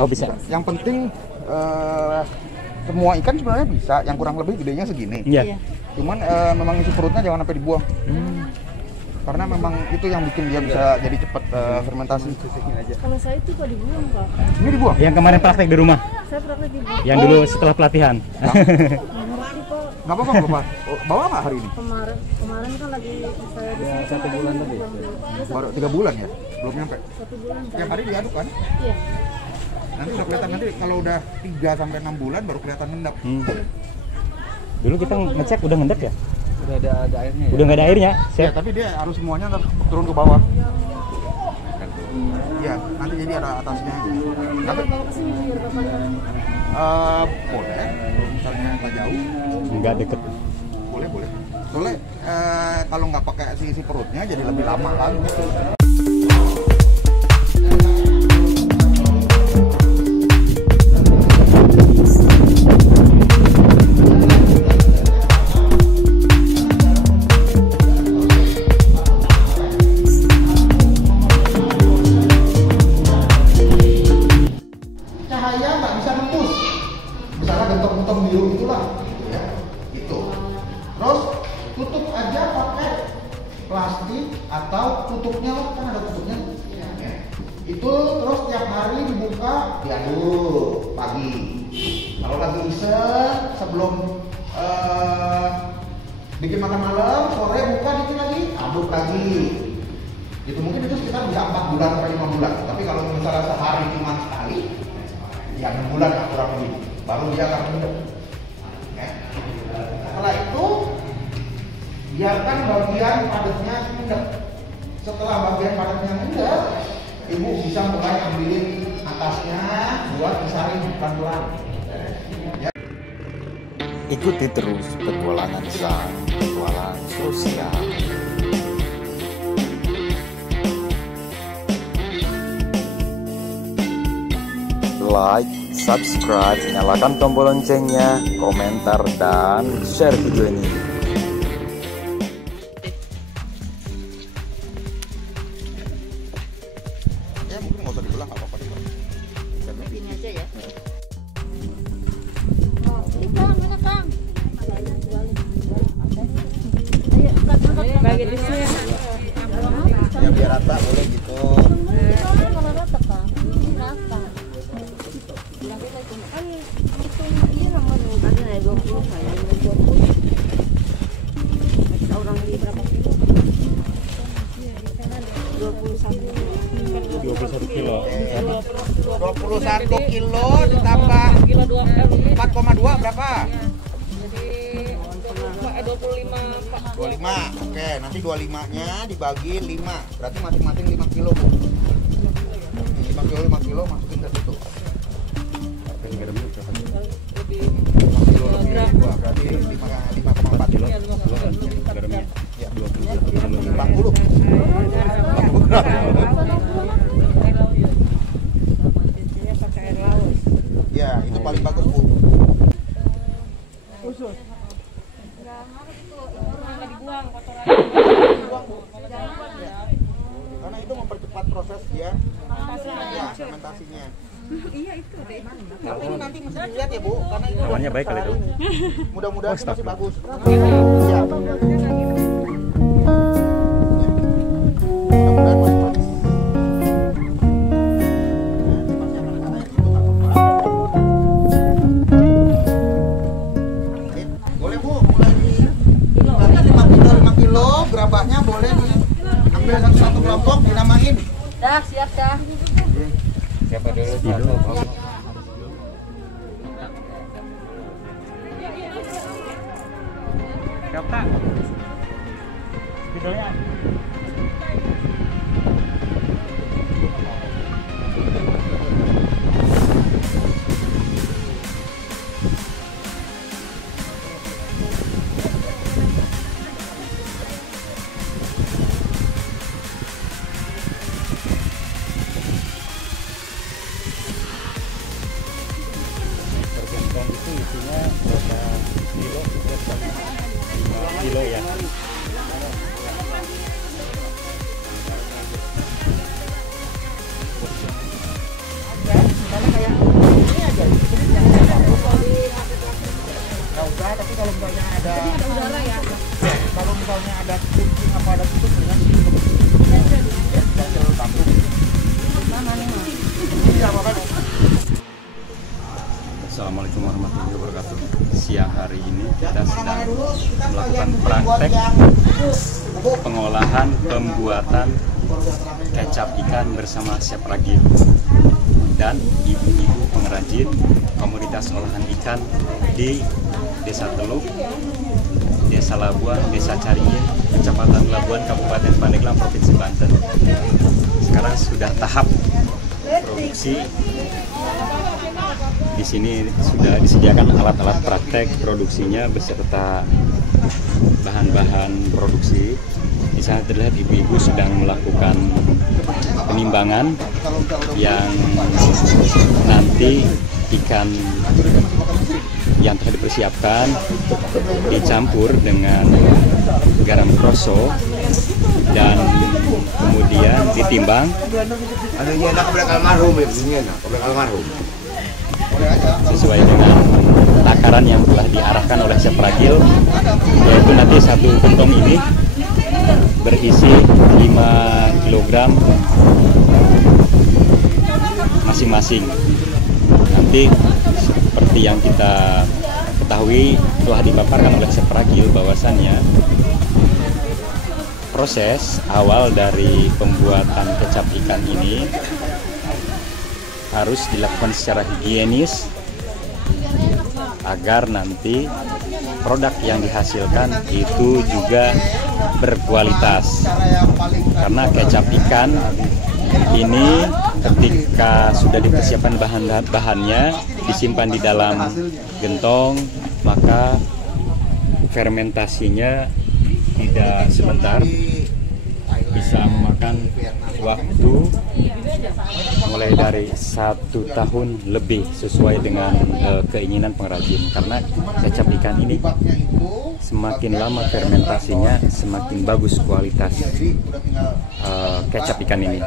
Oh bisa. Yang penting semua ikan sebenarnya bisa, yang kurang lebih gedenya segini. Iya. Cuman memang isi perutnya jangan sampai dibuang. Karena memang itu yang bikin dia bisa jadi cepat fermentasi. Kalau saya itu kok dibuang, Pak. Ini dibuang? Yang kemarin praktek di rumah. Saya praktek dibuang. Yang dulu setelah pelatihan. Nggak apa-apa, nggak apa-apa. Bawa nggak hari ini? Kemarin kan lagi saya di sini. 1 bulan tadi. Baru 3 bulan ya? Belum nyampe? 1 bulan. Tiap hari diaduk kan? Iya. Nanti udah kelihatan, nanti kalau udah 3 sampai 6 bulan baru kelihatan ngendap. Dulu kita ngecek udah ngendap ya? Udah ada airnya ya? Udah nggak ada airnya? Ya, tapi dia harus semuanya turun ke bawah. Ya, nanti jadi ada atasnya. Tapi Bawa ke sini biar Bapak lihat. boleh, kalau misalnya nggak jauh. Nggak deket. Boleh. Soalnya kalau nggak pakai isi perutnya jadi lebih lama lagi. Cahaya nggak bisa nembus. Misalnya gentong-gentong biru itulah, ya, itu. Terus tutup aja pakai plastik atau tutupnya kan ada tutupnya. Ya. Itu terus tiap hari dibuka, diaduk pagi. Kalau lagi iseng sebelum bikin makan malam, sore buka dikit lagi, aduk lagi. Itu mungkin itu sekitar bisa 4 bulan sampai 5 bulan. Tapi kalau misalnya sehari cuma sekali, ya 6 bulan lah kurang lebih. Baru dia akan mendem. Ya. Setelah itu biarkan bagian padatnya mendem. Setelah bagian padatnya mendem, ibu bisa mulai ambilin atasnya buat disaring pelan-pelan. Ya. Ikuti terus petualangan Sang Petualang Sosial. Like, subscribe, nyalakan tombol loncengnya, komentar, dan share video ini. Ya mungkin nggak usah dibelah, nggak apa-apa. Ini aja ya. Ini Kang, mana Kang? Ayo, angkat. Bagi di sini. Ya biar rata boleh gitu. Kalau rata Kang, ini rata. Kan ini nomor ada 20 saya 20. Orang di berapa kilo? 21. 21 kilo. 21 kilo ditambah 4,2 berapa? Jadi 25 Pak. 25. Oke, nanti 25-nya dibagi 5. Berarti masing-masing 5 kilo. 5 kilo masukin ke situ. 5 kilo lebih dua, berarti 5,4 kilo. Ya, 40. 40 gram. Ya, itu paling bagus, Bu. Khusus. Dibuang, Bu. Karena itu mempercepat proses dia ya, fermentasinya. Iya itu deh. Tapi ini nanti mesti dilihat ya, Bu, karena itu Lawannya baik kali itu. mudah-mudahan Oh, masih bagus. Ya. Mudah-mudahan masih bagus. Boleh, Bu, mulai di 5 kilo, gerabahnya boleh diambil satu-satu kelompok, dinamain. Dah, siap dah. Siapa dulu? Siap Kak. Videonya. Tergantung itu isinya berapa kilo, berapa 5 kilo ya. Ya, Assalamualaikum warahmatullahi wabarakatuh. Siang hari ini kita sedang melakukan praktek pengolahan pembuatan kecap ikan bersama Chef Ragil dan ibu-ibu pengrajin komunitas olahan ikan di Desa Teluk, Desa Labuan, Desa Caringin, Kecamatan Labuan, Kabupaten Pandeglang, Provinsi Banten. Sekarang sudah tahap produksi. Di sini sudah disediakan alat-alat praktek produksinya beserta bahan-bahan produksi. Di sana terlihat ibu-ibu sedang melakukan penimbangan yang nanti ikan yang telah dipersiapkan dicampur dengan garam kroso dan kemudian ditimbang sesuai dengan takaran yang telah diarahkan oleh Chef Ragil, yaitu nanti satu gentong ini berisi 5 kg masing-masing. Nanti seperti yang kita ketahui telah dipaparkan oleh Chef Ragil bahwasannya proses awal dari pembuatan kecap ikan ini harus dilakukan secara higienis agar nanti produk yang dihasilkan itu juga berkualitas. Karena kecap ikan ini ketika sudah dipersiapkan bahan-bahannya disimpan di dalam gentong, maka fermentasinya tidak sebentar, bisa memakan waktu mulai dari 1 tahun lebih sesuai dengan keinginan pengrajin. Karena kecap ikan ini semakin lama fermentasinya semakin bagus kualitas kecap ikan ini.